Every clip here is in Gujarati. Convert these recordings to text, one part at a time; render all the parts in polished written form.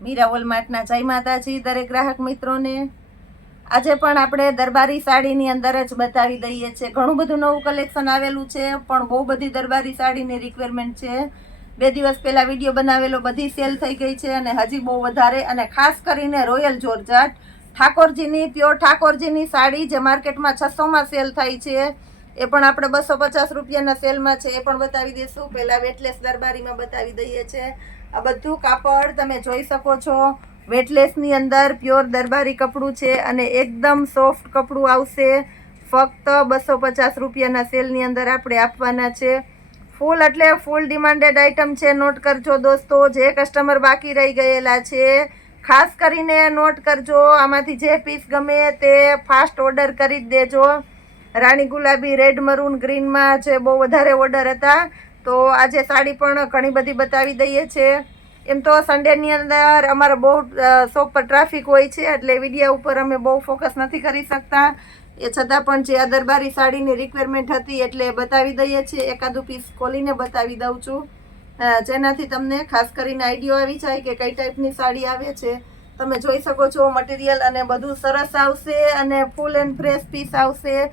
મીરા વોલમાર્ટના જય માતાજી દરેક ગ્રાહક મિત્રોને। આજે પણ આપણે દરબારી સાડીની અંદર જ બતાવી દઈએ છીએ। ઘણું બધું નવું કલેક્શન આવેલું છે, પણ બહુ બધી દરબારી સાડીની રિક્વાયરમેન્ટ છે। 2 દિવસ પહેલા વિડીયો બનાવેલો, બધી સેલ થઈ ગઈ છે અને હજી બહુ વધારે, અને ખાસ કરીને રોયલ જોર્જટ ઠાકોરજીની પ્યોર ઠાકોરજીની સાડી જે માર્કેટમાં 600માં સેલ થાય છે, એ પણ આપણે 250 રૂપિયાના સેલમાં છે, એ પણ બતાવી દઈશું। પહેલા વેટલેસ દરબારીમાં બતાવી દઈએ છીએ। આ બધું કાપડ તમે જોઈ શકો છો, વેટલેસની અંદર પ્યોર દરબારી કપડું છે અને એકદમ સોફ્ટ કપડું આવશે। ફક્ત 250 રૂપિયાના સેલની અંદર આપણે આપવાના છે। ફૂલ એટલે ફૂલ ડિમાન્ડેડ આઇટમ છે, નોટ કરજો દોસ્તો। જે કસ્ટમર બાકી રહી ગયેલા છે ખાસ કરીને નોટ કરજો, આમાંથી જે પીસ ગમે તે ફાસ્ટ ઓર્ડર કરી જ દેજો। રાણી ગુલાબી, રેડ મરૂન, ગ્રીનમાં છે બહુ વધારે ઓર્ડર હતા, તો આજે સાડી પણ ઘણી બધી બતાવી દઈએ છીએ। એમ તો સન્ડેની અંદર અમારે બહુ શોપ પર ટ્રાફિક હોય છે, એટલે વિડીયો ઉપર અમે બહુ ફોકસ નથી કરી શકતા। એ છતાં પણ જે આ દરબારી સાડીની રિક્વાયરમેન્ટ હતી એટલે બતાવી દઈએ છીએ। એકાદું પીસ ખોલીને બતાવી દઉં છું, જેનાથી તમને ખાસ કરીને આઈડિયો આવી જાય કે કઈ ટાઈપની સાડી આવે છે। તમે જોઈ શકો છો, મટીરિયલ અને બધું સરસ આવશે અને ફૂલ એન્ડ ફ્રેશ પીસ આવશે।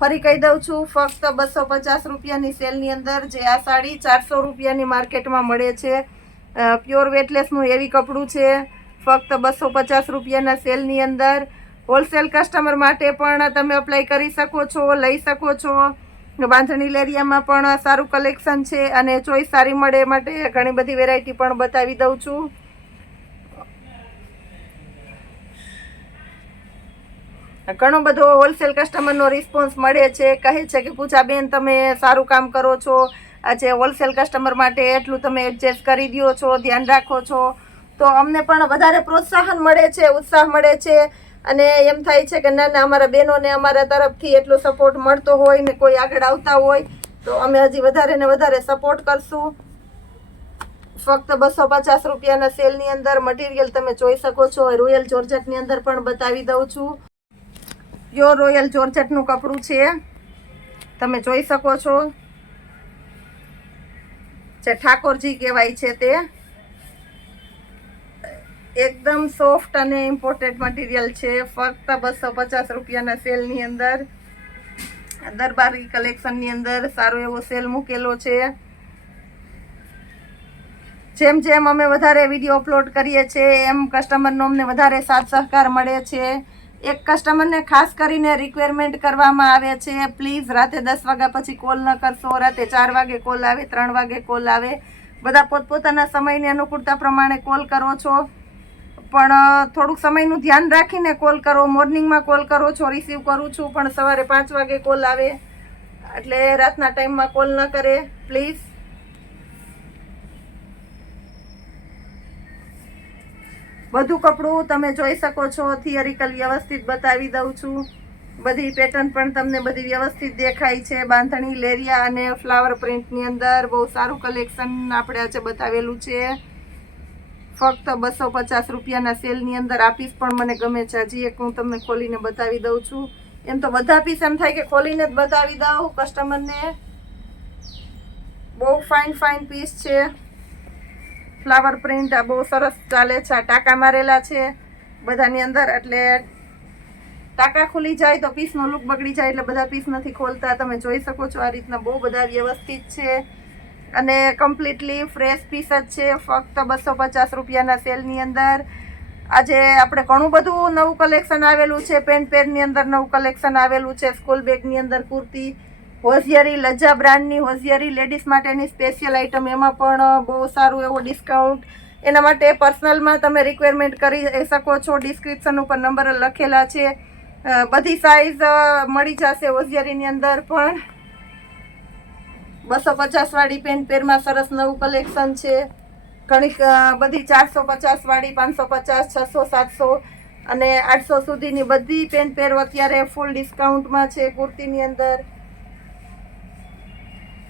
ફરી કહી દઉં છું, ફક્ત 250 રૂપિયાની સેલની અંદર જે આ સાડી 400 રૂપિયાની માર્કેટમાં મળે છે। પ્યોર વેટલેસનું એવી કપડું છે, ફક્ત 250 રૂપિયાના સેલની અંદર। હોલસેલ કસ્ટમર માટે પણ તમે અપ્લાય કરી શકો છો, લઈ શકો છો। બાંધણી લેરિયામાં પણ સારું કલેક્શન છે અને ચોઈસ સારી મળે માટે ઘણી બધી વેરાયટી પણ બતાવી દઉં છું। ઘણો બધો હોલસેલ કસ્ટમરનો રિસ્પોન્સ મળે છે, કહે છે કે પૂજાબેન તમે સારું કામ કરો છો, આજે હોલસેલ કસ્ટમર માટે એટલું તમે એડજસ્ટ કરી દો છો, ધ્યાન રાખો છો, તો અમને પણ વધારે પ્રોત્સાહન મળે છે, ઉત્સાહ મળે છે અને એમ થાય છે કે ના ના, અમારા બહેનોને અમારા તરફથી એટલો સપોર્ટ મળતો હોય ને કોઈ આગળ આવતા હોય તો અમે હજી વધારે ને વધારે સપોર્ટ કરશું। ફક્ત 250 રૂપિયાના સેલની અંદર મટીરિયલ તમે જોઈ શકો છો। રોયલ જોર્જટની અંદર પણ બતાવી દઉં છું, પ્યોર રોયલ જોર્જટનું કપડું છે, તમે જોઈ શકો છો। જે ઠાકોરજી કહેવાય છે તે એકદમ સોફ્ટ અને ઇમ્પોર્ટેન્ટ મટીરિયલ છે। ફક્ત 250 રૂપિયાના સેલની અંદર દરબારી કલેક્શનની અંદર સારો એવો સેલ મૂકેલો છે। જેમ જેમ અમે વધારે વિડીયો અપલોડ કરીએ છીએ એમ કસ્ટમરનો અમને વધારે સાથ સહકાર મળે છે। એક કસ્ટમરને ખાસ કરીને રિક્વાયરમેન્ટ કરવામાં આવે છે, પ્લીઝ રાતે 10 વાગ્યા પછી કોલ ન કરશો। રાતે 4 વાગે કોલ આવે, 3 વાગે કોલ આવે, બધા પોતપોતાના સમયની અનુકૂળતા પ્રમાણે કોલ કરો છો, પણ થોડુંક સમયનું ધ્યાન રાખીને કોલ કરો। મોર્નિંગમાં કોલ કરો છો, રિસીવ કરું છું, પણ સવારે 5 વાગે કોલ આવે, એટલે રાતના ટાઈમમાં કોલ ન કરે પ્લીઝ। બધું કપડું તમે જોઈ શકો છો, થિયરિકલ વ્યવસ્થિત બતાવી દઉં છું। બધી પેટર્ન પણ તમને બધી વ્યવસ્થિત દેખાય છે। બાંધણી લેરિયા અને ફ્લાવર પ્રિન્ટની અંદર બહુ સારું કલેક્શન આપણે આજે બતાવેલું છે। ફક્ત 250 રૂપિયાના સેલની અંદર આ પીસ પણ મને ગમે છે, હજી એક હું તમને ખોલીને બતાવી દઉં છું। એમ તો બધા પીસ એમ થાય કે ખોલીને જ બતાવી દઉં કસ્ટમરને। બહુ ફાઇન પીસ છે, ફ્લાવર પ્રિન્ટ આ બહુ સરસ ચાલે છે। આ ટાંકા મારેલા છે બધાની અંદર, એટલે ટાંકા ખુલી જાય તો પીસનો લુક બગડી જાય, એટલે બધા પીસ નથી ખોલતા। તમે જોઈ શકો છો, આ રીતના બહુ બધા વ્યવસ્થિત છે અને કમ્પ્લીટલી ફ્રેશ પીસ જ છે। ફક્ત 250 રૂપિયાના સેલની અંદર આજે આપણે ઘણું બધું નવું કલેક્શન આવેલું છે। પેન્ટ પેરની અંદર નવું કલેક્શન આવેલું છે, સ્કૂલ બેગની અંદર કુર્તી, હોશિયારી, લજ્જા બ્રાન્ડની હોશિયારી લેડીઝ માટેની સ્પેશિયલ આઇટમ, એમાં પણ બહુ સારું એવો ડિસ્કાઉન્ટ। એના માટે પર્સનલમાં તમે રિક્વાયરમેન્ટ કરી શકો છો, ડિસ્ક્રિપ્શન ઉપર નંબર લખેલા છે। બધી સાઇઝ મળી જશે। હોશિયારીની અંદર પણ 250 વાળી પેન્ટ પેરમાં સરસ નવું કલેક્શન છે। ઘણી બધી 450 વાળી, 550, 600, 700 અને 800 સુધીની બધી પેન્ટ પેર અત્યારે ફૂલ ડિસ્કાઉન્ટમાં છે। કુર્તીની અંદર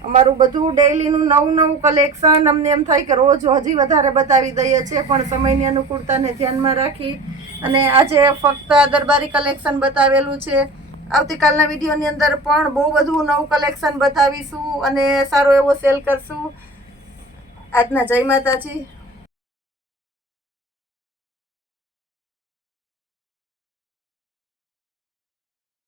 અમારું બધું ડેઈલીનું નવું કલેક્શન, અમને એમ થાય કે રોજ હજી વધારે બતાવી દઈએ છીએ, પણ સમયની અનુકૂળતાને ધ્યાનમાં રાખી અને આજે ફક્ત દરબારી કલેક્શન બતાવેલું છે। આવતીકાલના વિડીયોની અંદર પણ બહુ બધું નવું કલેક્શન બતાવીશું અને સારો એવો સેલ કરશું। આજના જય માતાજી।